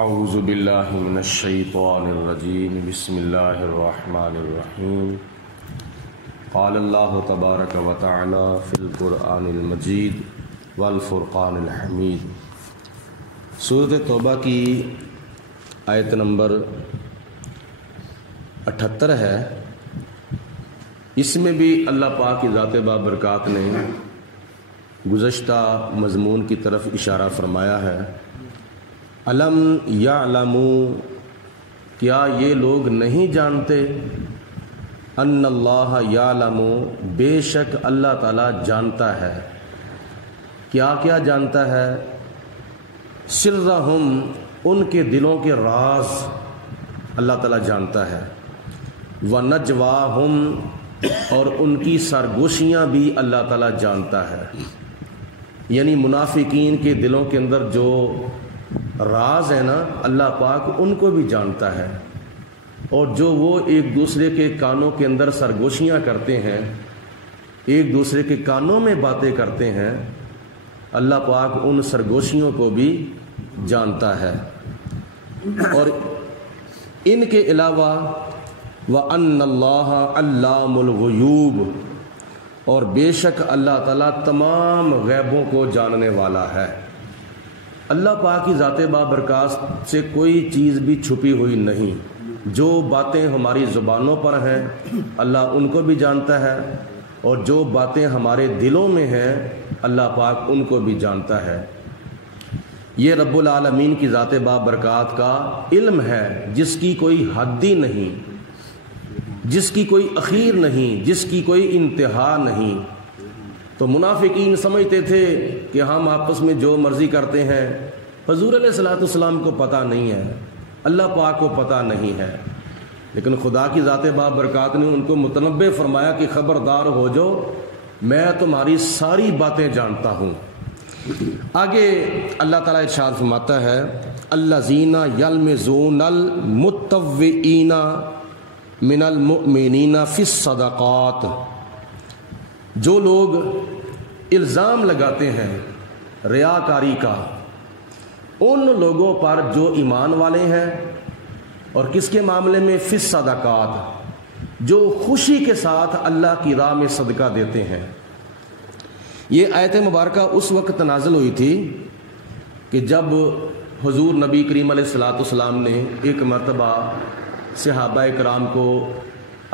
اعوذ باللہ من الشیطان الرجیم بسم اللہ الرحمن الرحیم قال اللہ تبارک و تعالی فی القرآن المجید والفرقان الحمید۔ سورۃ توبہ کی آیت نمبر 78 ہے۔ اس میں بھی اللہ پاک کی ذات بابرکات نے گزشتہ مضمون کی طرف اشارہ فرمایا ہے۔ علم یعلموا، کیا یہ لوگ نہیں جانتے، ان اللہ یعلم، بے شک اللہ تعالیٰ جانتا ہے۔ کیا کیا جانتا ہے؟ سرہم، ان کے دلوں کے راز اللہ تعالیٰ جانتا ہے، ونجواہم، اور ان کی سرگوشیاں بھی اللہ تعالیٰ جانتا ہے۔ یعنی منافقین کے دلوں کے اندر جو راز ہے نا، اللہ پاک ان کو بھی جانتا ہے، اور جو وہ ایک دوسرے کے کانوں کے اندر سرگوشیاں کرتے ہیں، ایک دوسرے کے کانوں میں باتیں کرتے ہیں، اللہ پاک ان سرگوشیوں کو بھی جانتا ہے۔ اور ان کے علاوہ وَأَنَّ اللَّهَ عَلَّامُ الْغُيُوبِ، اور بے شک اللہ تعالیٰ تمام غیبوں کو جاننے والا ہے۔ اللہ پاک کی ذات بابرکات سے کوئی چیز بھی چھپی ہوئی نہیں۔ جو باتیں ہماری زبانوں پر ہیں اللہ ان کو بھی جانتا ہے، اور جو باتیں ہمارے دلوں میں ہیں اللہ پاک ان کو بھی جانتا ہے۔ یہ رب العالمین کی ذات بابرکات کا علم ہے، جس کی کوئی حد ہی نہیں، جس کی کوئی اخیر نہیں، جس کی کوئی انتہا نہیں۔ تو منافقین سمجھتے تھے کہ ہم آپس میں جو مرضی کرتے ہیں، حضور علیہ الصلوۃ والسلام کو پتہ نہیں ہے، اللہ پاک کو پتہ نہیں ہے۔ لیکن خدا کی ذات بابرکات نے ان کو متنبہ فرمایا کہ خبردار ہو جو، میں تمہاری ساری باتیں جانتا ہوں۔ آگے اللہ تعالیٰ ارشاد فرماتا ہے، الذین یلمزون المطوعین من المؤمنین فی الصدقات، جو لوگ الزام لگاتے ہیں ریاکاری کا ان لوگوں پر جو ایمان والے ہیں، اور کس کے معاملے میں؟ فی الصدقات، جو خوشی کے ساتھ اللہ کی راہ میں صدقہ دیتے ہیں۔ یہ آیت مبارکہ اس وقت نازل ہوئی تھی کہ جب حضور نبی کریم علیہ الصلوۃ والسلام نے ایک مرتبہ صحابہ کرام کو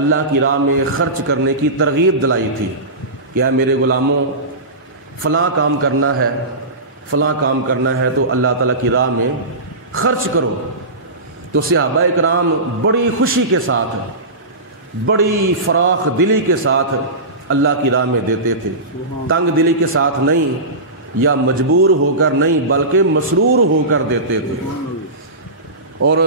اللہ کی راہ میں خرچ کرنے کی ترغیب دلائی تھی کہ اے میرے غلاموں، فلاں کام کرنا ہے، فلاں کام کرنا ہے تو اللہ تعالیٰ کی راہ میں خرچ کرو۔ تو صحابہ کرام بڑی خوشی کے ساتھ، بڑی فراخ دلی کے ساتھ اللہ کی راہ میں دیتے تھے، تنگ دلی کے ساتھ نہیں، یا مجبور ہو کر نہیں، بلکہ مسرور ہو کر دیتے تھے۔ اور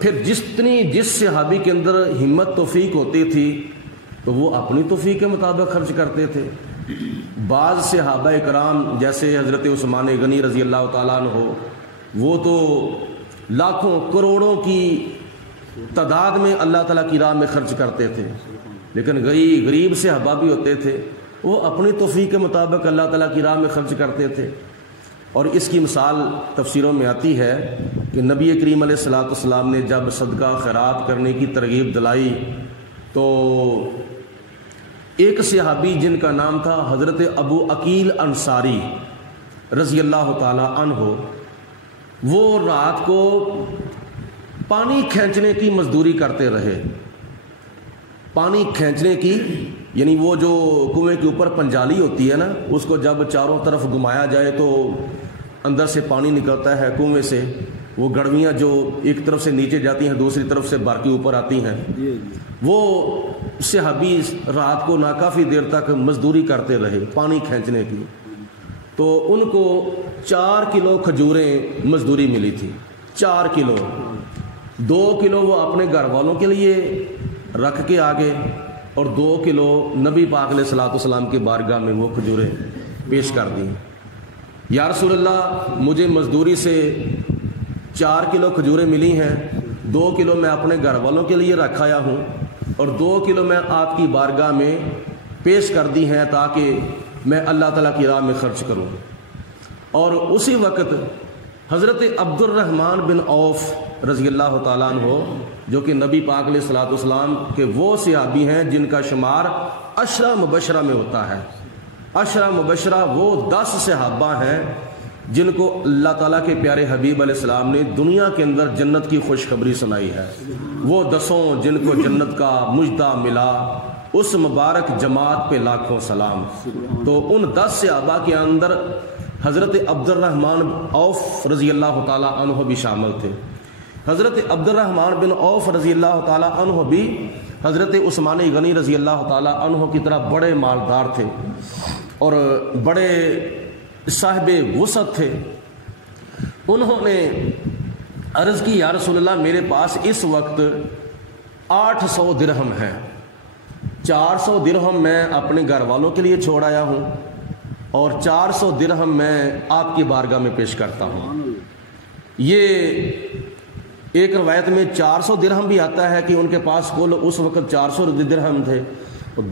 پھر جس صحابی کے اندر ہمت توفیق ہوتی تھی تو وہ اپنی توفیق کے مطابق خرچ کرتے تھے۔ بعض صحابہ کرام جیسے حضرت عثمان غنی رضی اللہ تعالیٰ عنہ، وہ تو لاکھوں کروڑوں کی تعداد میں اللہ تعالیٰ کی راہ میں خرچ کرتے تھے، لیکن غریب صحابہ بھی ہوتے تھے، وہ اپنی توفیق کے مطابق اللہ تعالیٰ کی راہ میں خرچ کرتے تھے۔ اور اس کی مثال تفسیروں میں آتی ہے کہ نبی کریم علیہ الصلوۃ والسلام نے جب صدقہ خیرات کرنے کی ترغیب دلائی تو ایک صحابی جن کا نام تھا حضرت ابو عقیل انصاری رضی اللہ تعالی عنہ، وہ رات کو پانی کھینچنے کی مزدوری کرتے رہے۔ پانی کھینچنے کی یعنی وہ جو کنویں کے اوپر پنجالی ہوتی ہے نا، اس کو جب چاروں طرف گھمایا جائے تو اندر سے پانی نکلتا ہے کنویں سے، وہ گڑویاں جو ایک طرف سے نیچے جاتی ہیں دوسری طرف سے بار کے اوپر آتی ہیں۔ وہ صحابی رات کو ناکافی دیر تک مزدوری کرتے رہے پانی کھینچنے کی، تو ان کو 4 کلو کھجوریں مزدوری ملی تھی۔ 4 کلو، 2 کلو وہ اپنے گھر والوں کے لیے رکھ کے آگے، اور 2 کلو نبی پاک علیہ الصلوۃ والسلام کی بارگاہ میں وہ کھجوریں پیش کر دیں۔ یا رسول اللہ، مجھے مزدوری سے 4 کلو کھجوریں ملی ہیں، 2 کلو میں اپنے گھر والوں کے لیے رکھایا ہوں، اور 2 کلو میں آپ کی بارگاہ میں پیش کر دی ہیں تاکہ میں اللہ تعالیٰ کی راہ میں خرچ کروں۔ اور اسی وقت حضرت عبد الرحمن بن عوف رضی اللہ تعالیٰ عنہ جو کہ نبی پاک علیہ الصلوۃ والسلام کے وہ صحابی ہیں جن کا شمار عشرہ مبشرہ میں ہوتا ہے۔ عشرہ مبشرہ وہ 10 صحابہ ہیں جن کو اللہ تعالیٰ کے پیارے حبیب علیہ السلام نے دنیا کے اندر جنت کی خوشخبری سنائی ہے۔ وہ 10 جن کو جنت کا مجدہ ملا، اس مبارک جماعت پہ لاکھوں سلام۔ تو ان 10 صحابہ کے اندر حضرت عبد الرحمن عوف رضی اللہ تعالیٰ عنہ بھی شامل تھے۔ حضرت عبد الرحمن بن عوف رضی اللہ تعالیٰ عنہ بھی حضرت عثمان غنی رضی اللہ تعالیٰ عنہ کی طرح بڑے مالدار تھے اور بڑے صاحب وسعت تھے۔ انہوں نے عرض کی یا رسول اللہ میرے پاس اس وقت 800 درہم ہیں، 400 درہم میں اپنے گھر والوں کے لیے چھوڑ آیا ہوں اور 400 درہم میں آپ کی بارگاہ میں پیش کرتا ہوں۔ یہ ایک روایت میں 400 درہم بھی آتا ہے کہ ان کے پاس کل اس وقت 400 درہم تھے،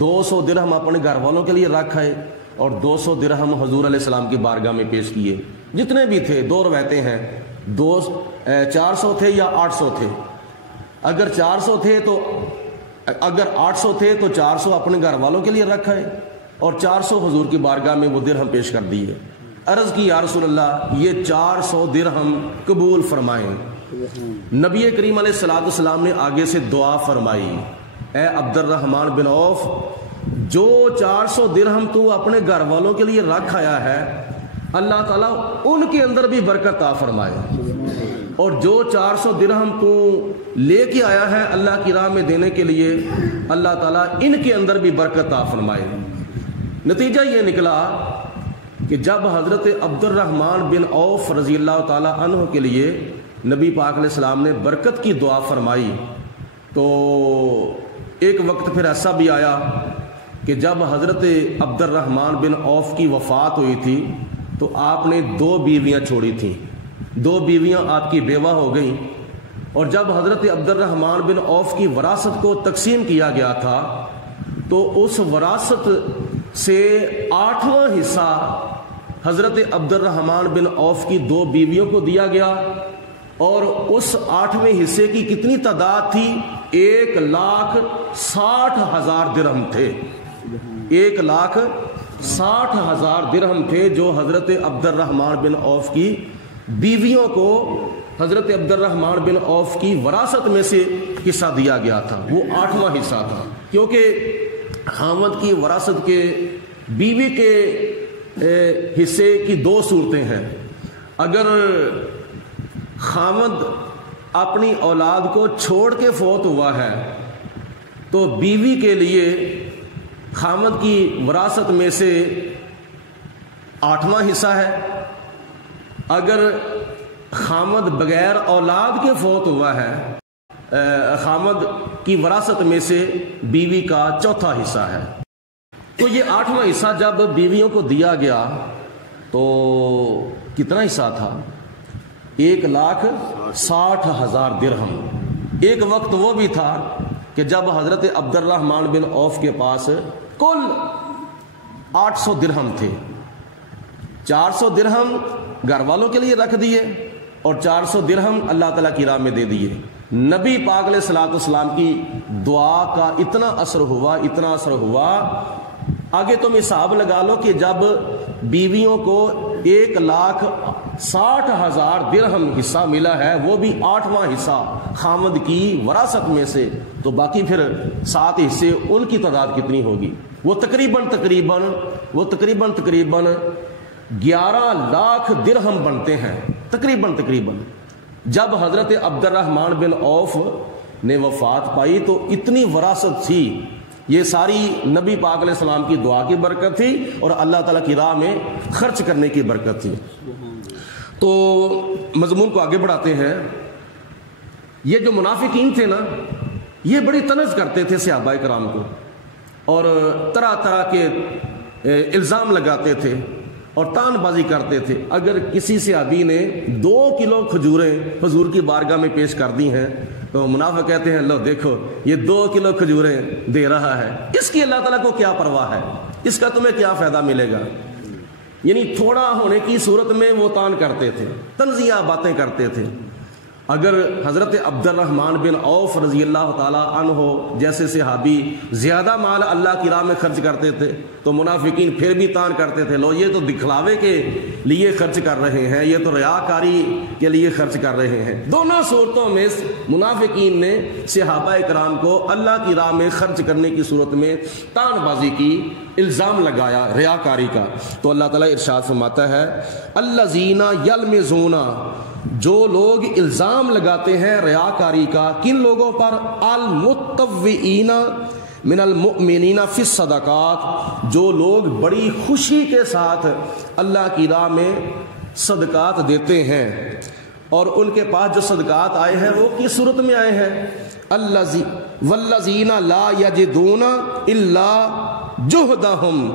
200 درہم اپنے گھر والوں کے لیے رکھ آئے اور 200 درہم حضور علیہ السلام کی بارگاہ میں پیش کیے۔ جتنے بھی تھے، 2 روایتیں ہیں، 400 تھے یا 800 تھے۔ اگر 400 تھے تو اگر 800 تھے تو 400 اپنے گھر والوں کے لیے رکھ آئے اور 400 حضور کی بارگاہ میں وہ درہم پیش کر دیے۔ عرض کی یا رسول اللہ یہ 400 درہم قبول فرمائیں۔ نبی کریم علیہ الصلوۃ والسلام نے آگے سے دعا فرمائی، اے عبد الرحمن بن عوف، جو 400 درہم تو اپنے گھر والوں کے لیے رکھ آیا ہے اللہ تعالیٰ ان کے اندر بھی برکت عطا فرمائے، اور جو 400 درہم تو لے کے آیا ہے اللہ کی راہ میں دینے کے لیے اللہ تعالیٰ ان کے اندر بھی برکت عطا فرمائے۔ نتیجہ یہ نکلا کہ جب حضرت عبد الرحمن بن عوف رضی اللہ تعالیٰ عنہ کے لیے نبی پاک علیہ السلام نے برکت کی دعا فرمائی تو ایک وقت پھر ایسا بھی آیا کہ جب حضرت عبد الرحمن بن عوف کی وفات ہوئی تھی تو آپ نے 2 بیویاں چھوڑی تھیں، 2 بیویاں آپ کی بیوہ ہو گئیں، اور جب حضرت عبد الرحمن بن عوف کی وراثت کو تقسیم کیا گیا تھا تو اس وراثت سے 8واں حصہ حضرت عبد الرحمن بن عوف کی 2 بیویوں کو دیا گیا، اور اس 8ویں حصے کی کتنی تعداد تھی؟ 1,60,000 درہم تھے۔ 1,60,000 درہم تھے جو حضرت عبد الرحمن بن عوف کی بیویوں کو حضرت عبد الرحمن بن عوف کی وراثت میں سے حصہ دیا گیا تھا، وہ 8واں حصہ تھا، کیونکہ خاوند کی وراثت کے بیوی کے حصے کی 2 صورتیں ہیں۔ اگر خاوند اپنی اولاد کو چھوڑ کے فوت ہوا ہے تو بیوی کے لیے خاوند کی وراثت میں سے 8واں حصہ ہے۔ اگر خاوند بغیر اولاد کے فوت ہوا ہے خاوند کی وراثت میں سے بیوی کا 4تھا حصہ ہے۔ تو یہ 8واں حصہ جب بیویوں کو دیا گیا تو کتنا حصہ تھا؟ 1,60,000 درہم۔ ایک وقت وہ بھی تھا کہ جب حضرت عبد الرحمن بن عوف کے پاس کل 800 درہم تھے، 400 درہم گھر والوں کے لیے رکھ دیے اور 400 درہم اللہ تعالیٰ کی راہ میں دے دیے۔ نبی پاک علیہ الصلوۃ والسلام کی دعا کا اتنا اثر ہوا، آگے تم حساب لگا لو کہ جب بیویوں کو 1,60,000 درہم حصہ ملا ہے، وہ بھی 8واں حصہ خاوند کی وراثت میں سے، تو باقی پھر 7 حصے ان کی تعداد کتنی ہوگی؟ وہ تقریباً 11 لاکھ درہم بنتے ہیں تقریباً۔ جب حضرت عبد الرحمن بن عوف نے وفات پائی تو اتنی وراثت تھی، یہ ساری نبی پاک علیہ السلام کی دعا کی برکت تھی اور اللہ تعالیٰ کی راہ میں خرچ کرنے کی برکت تھی۔ تو مضمون کو آگے بڑھاتے ہیں۔ یہ جو منافقین تھے نا، یہ بڑی طنز کرتے تھے صحابہ کرام کو اور طرح طرح کے الزام لگاتے تھے اور تان بازی کرتے تھے۔ اگر کسی صحابی نے 2 کلو کھجوریں حضور کی بارگاہ میں پیش کر دی ہیں تو منافق کہتے ہیں لو دیکھو یہ 2 کلو کھجوریں دے رہا ہے، اس کی اللہ تعالیٰ کو کیا پرواہ ہے، اس کا تمہیں کیا فائدہ ملے گا۔ یعنی تھوڑا ہونے کی صورت میں وہ تان کرتے تھے، تنزیہ باتیں کرتے تھے۔ اگر حضرت عبد الرحمن بن عوف رضی اللہ تعالیٰ عنہ جیسے صحابی زیادہ مال اللہ کی راہ میں خرچ کرتے تھے تو منافقین پھر بھی تان کرتے تھے، لو یہ تو دکھلاوے کے لیے خرچ کر رہے ہیں، یہ تو ریاکاری کے لیے خرچ کر رہے ہیں۔ دونوں صورتوں میں منافقین نے صحابہ کرام کو اللہ کی راہ میں خرچ کرنے کی صورت میں تان بازی کی، الزام لگایا ریاکاری کا۔ تو اللہ تعالیٰ ارشاد فرماتا ہے الذین یلمزون، جو لوگ الزام لگاتے ہیں ریاکاری کا، کن لوگوں پر؟ المتطوعین من المؤمنین فی الصدقات، جو لوگ بڑی خوشی کے ساتھ اللہ کی راہ میں صدقات دیتے ہیں، اور ان کے پاس جو صدقات آئے ہیں وہ کس صورت میں آئے ہیں؟ والذین لا یجدون الا جہدہم،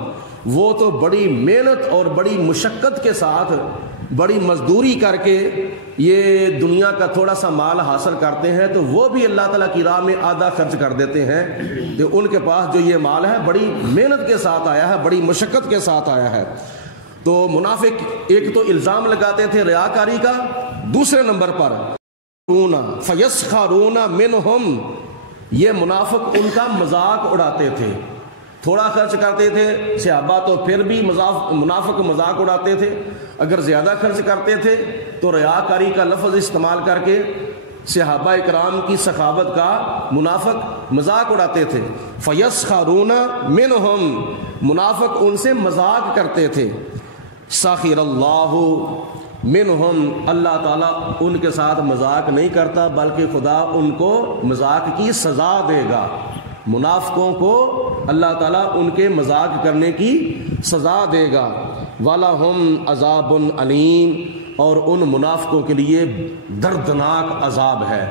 وہ تو بڑی محنت اور بڑی مشقت کے ساتھ، بڑی مزدوری کر کے یہ دنیا کا تھوڑا سا مال حاصل کرتے ہیں، تو وہ بھی اللہ تعالیٰ کی راہ میں آدھا خرچ کر دیتے ہیں۔ تو ان کے پاس جو یہ مال ہے بڑی محنت کے ساتھ آیا ہے، بڑی مشقت کے ساتھ آیا ہے۔ تو منافق ایک تو الزام لگاتے تھے ریاکاری کا، دوسرے نمبر پر فَيَسْخَرُونَ مِنْهُمْ، یہ منافق ان کا مذاق اڑاتے تھے۔ تھوڑا خرچ کرتے تھے صحابہ تو پھر بھی منافق مذاق اڑاتے تھے، اگر زیادہ خرچ کرتے تھے تو ریاکاری کا لفظ استعمال کر کے صحابہ اکرام کی سخاوت کا منافق مذاق اڑاتے تھے۔ فَيَسْخَرُونَ مِنْهُمْ، منافق ان سے مذاق کرتے تھے۔ سَخِرَ اللَّهُ مِنْهُمْ، اللہ تعالیٰ ان کے ساتھ مذاق نہیں کرتا بلکہ خدا ان کو مذاق کی سزا دے گا۔ منافقوں کو اللہ تعالیٰ ان کے مذاق کرنے کی سزا دے گا۔ وَلَهُمْ عَذَابٌ عَلِيمٌ، اور ان منافقوں کے لیے دردناک عذاب ہے۔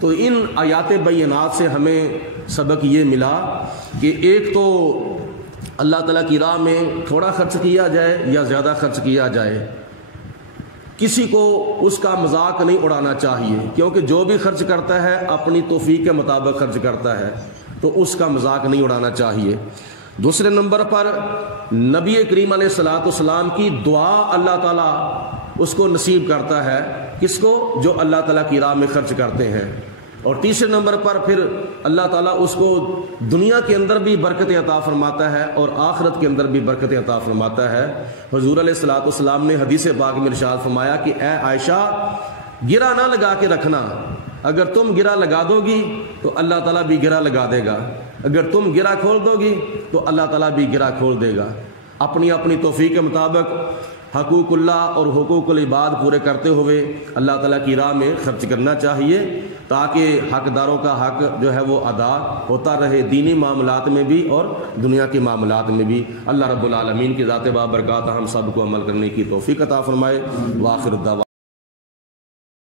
تو ان آیات بینات سے ہمیں سبق یہ ملا کہ ایک تو اللہ تعالیٰ کی راہ میں تھوڑا خرچ کیا جائے یا زیادہ خرچ کیا جائے، کسی کو اس کا مذاق نہیں اڑانا چاہیے، کیونکہ جو بھی خرچ کرتا ہے اپنی توفیق کے مطابق خرچ کرتا ہے، تو اس کا مذاق نہیں اڑانا چاہیے۔ دوسرے نمبر پر نبی کریم علیہ الصلوۃ والسلام کی دعا اللہ تعالیٰ اس کو نصیب کرتا ہے، کس کو؟ جو اللہ تعالیٰ کی راہ میں خرچ کرتے ہیں۔ اور تیسرے نمبر پر پھر اللہ تعالیٰ اس کو دنیا کے اندر بھی برکت عطا فرماتا ہے اور آخرت کے اندر بھی برکت عطا فرماتا ہے۔ حضور علیہ الصلوۃ والسلام نے حدیث پاک میں ارشاد فرمایا کہ اے عائشہ، گرہ نہ لگا کے رکھنا، اگر تم گرہ لگا دو گی تو اللہ تعالیٰ بھی گرہ لگا دے گا، اگر تم گرہ کھول دو گی تو اللہ تعالیٰ بھی گرہ کھول دے گا۔ اپنی اپنی توفیق کے مطابق حقوق اللہ اور حقوق العباد پورے کرتے ہوئے اللہ تعالیٰ کی راہ میں خرچ کرنا چاہیے، تاکہ حقداروں کا حق جو ہے وہ ادا ہوتا رہے، دینی معاملات میں بھی اور دنیا کے معاملات میں بھی۔ اللہ رب العالمین کی ذات بابرکات ہم سب کو عمل کرنے کی توفیق عطا فرمائے۔ وآخر الدعوان